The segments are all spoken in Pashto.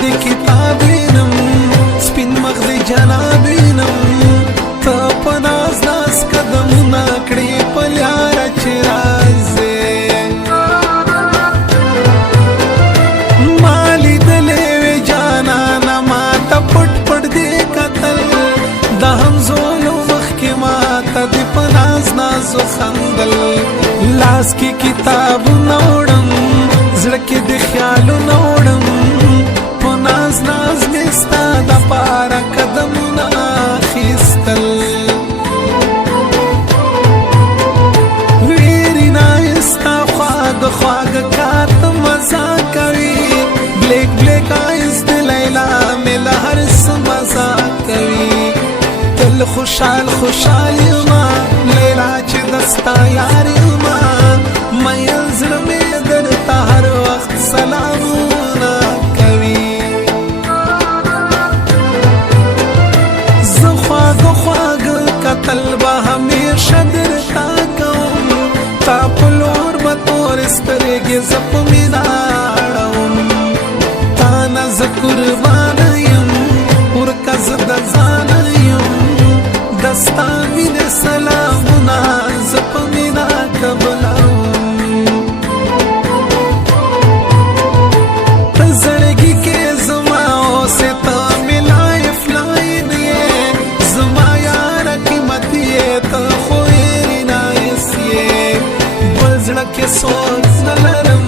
د کتاب وینم سپین مخ د جناب وینم ته په ناز ناز قدمونه کړې په لاره چې راځې ما لیدلې وې جانانه ما ته پټ پټ دې کتل د همزولو مخکې ما ته دې په ناز ناز وخندل لاس کې کتابونه وړم زړه کې د خیالونه وړم په ناز ناز مې ستا دپاره قدمونه اخیستل ویرې نایستا خواږه خواږه کار ته مزه کوي بلیک بلیک آیز د لیلا مې له هر څه مزه کوي تل خوشحال خوشحال یما لیلا چې دستا یار یما مین زړه مې درته هر وخت سلامونه کوي زه خواږه خواږه کتل به همیشه درته کوم تا په لور به تورې سترګې زه په مینه اړوم تا نه زه قربانه یم ورکه زه د ځانه یم دستا مینې سلامونه زه په مینه قبلوم ته زړګي کې زما اوسې ته مې لایف لاین یې زما یاره قیمت یې ته خو هېرې نایس یې بل زړه کې سوچ نه لرم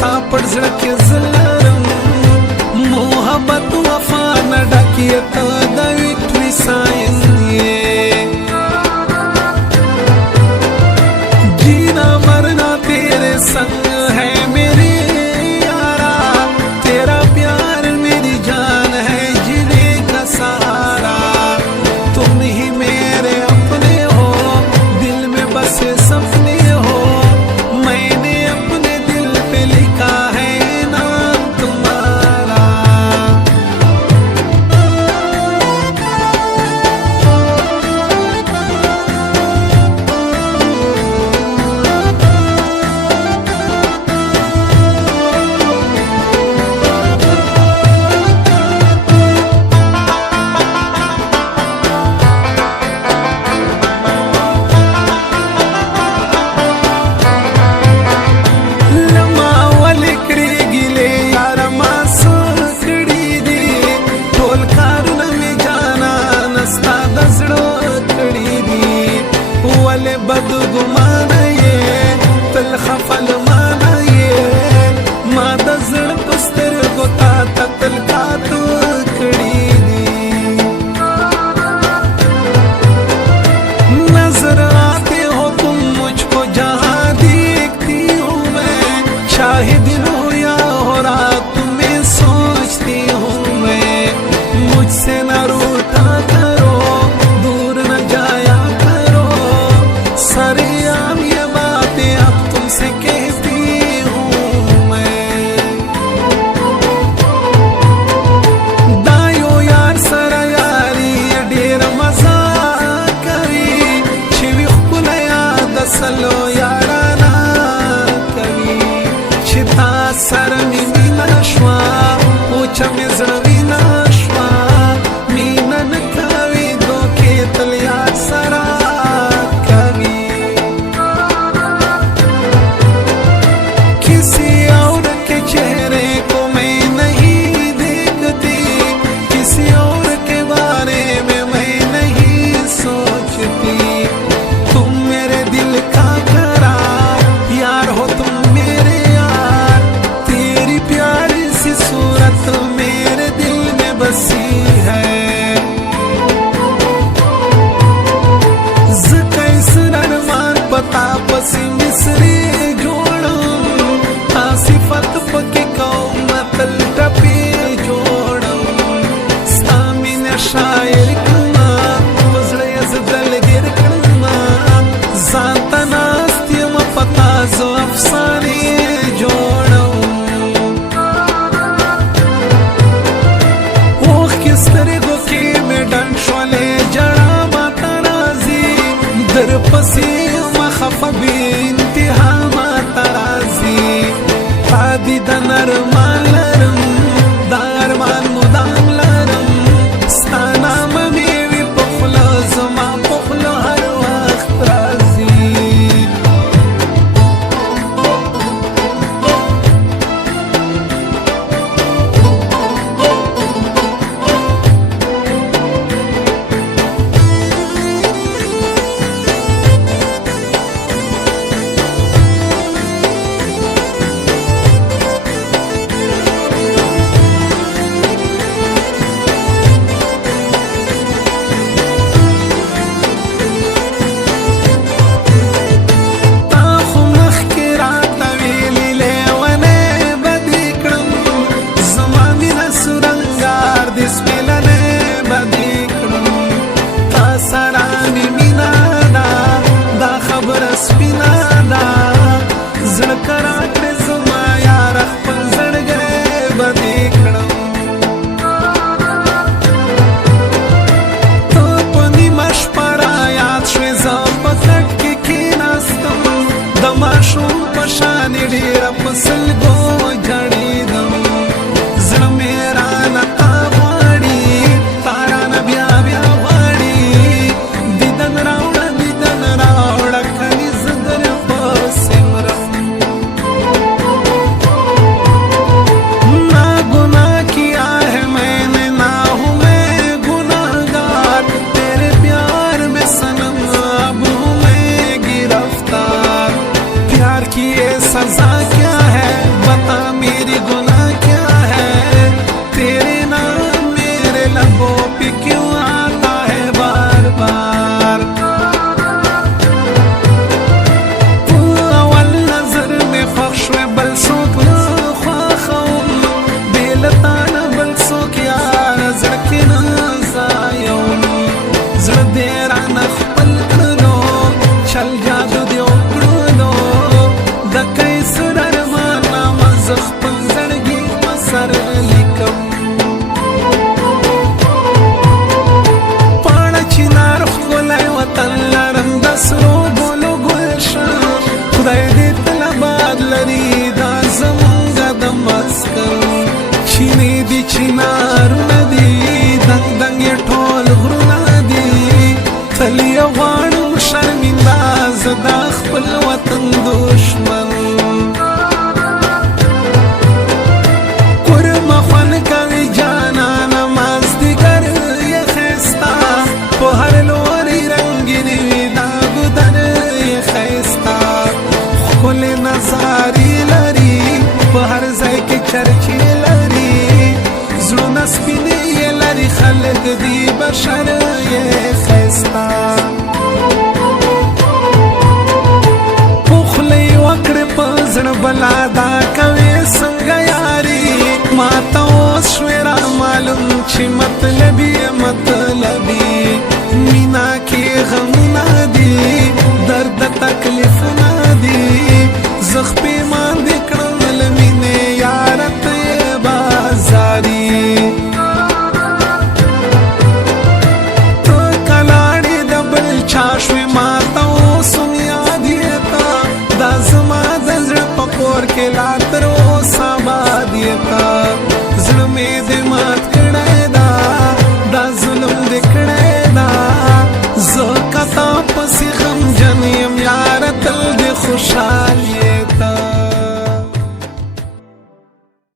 تا پټ زړه کې زه لرم محبت وفا نه ډک یې ته د وکټري ساین یې جینا مرنا تیرے संग है मेरे यारा तेरा प्यार मेरी जान है जीने का सहारा तुम ही मेरे अपने हो दिल में बसे सपने हो मैंने अपने दिल पे लिखा है नाम तुम्हारा بدګمانه یې تل خفل مانه یې ما د زړه په سترګو تا ته تل کاتو کړي دي نظر آتے ہو تم مجھ کو جہاں دیکھتی ہوں میں شاہد ہوں یا ہو رات میں سوچتی ہوں میں مجھ سے نہ روٹا کرو دور نہ جایا सारे आम ये बातें अब तुमसे कहती हूँ मैं दायो यार सरा यारी ढेर मजा करी शिवी खुला याद सलो याराना करी चिता सर में मीना श्वा ऊंचा में जमीना श्वा मीनन कवी दो के तल यार सरा शायर कमा मजले अजदल गिर कमा ज़ाता नास्ती म पता जो अफसाने जोड़ो ओख किस तरह गो के में डन शोले जड़ा माता राजी दर पसी मखफा भी इंतहा माता राजी आदि दनर मालरम दार سپیلنې بدې کړم تا سره مې مینه ده دا خبره سپینه ده زړه کرا کړې زما یار خپل زړګی بدې کړم ته په نیمه شپه رایاد شوې زه په کټ کې کېناستم د ماشوم په شانې ډېره په سلګو جړېدم زړه مې رانه تا غواړي تا رانه بیا بیا غواړي دیدن راوړه کني زه در پسې مرم نا گناہ کیا ہے میں نے نا ہوں میں گناہگار تیرے پیار میں صنم اب ہوں میں گرفتار پیار کی یہ سزا کیا ہے بتا میری گناہ کیا ہے تیرے نام میرے لبوں پہ کیوں آتا ہے بار بار تو اول نظر میں خوښ شوې بل څوک نه خوښوم بې له تا نه بل څوک یاره زړه کې نه ځایوم زړه دې رانه خپل کړلو چل جادو دې وکړلو د قیصر ارمان نامه زه خپل زړګي په سر لیکم پاڼه چنار ښکلی وطن لرم د سرو ګلو ګلشن خدای دې تل آباد لري دا زمونږ د مسکن چینې دي چنارونه دي دنګ دنګ یې ټول غرونه دي تل یې غواړم شرمنده زه دا خپل وطن دشمن قرمه خوند کوي جانانه مازدیګر یې ښایسته په هر لوري رنګینې وي دا ګودر یې ښایسته ښکلې نظارې لري په هر ځای کې چرچې لري زړونه سپینې یې لري خلک دي بشر یې ښایسته پخلی وکړې په زړه بلا دا کوې څنګه یاري ما ته اوس شوې را معلوم چې مطلبي مطلبي مینا کې غمونه دي درد تکلیفونه دي زه خپې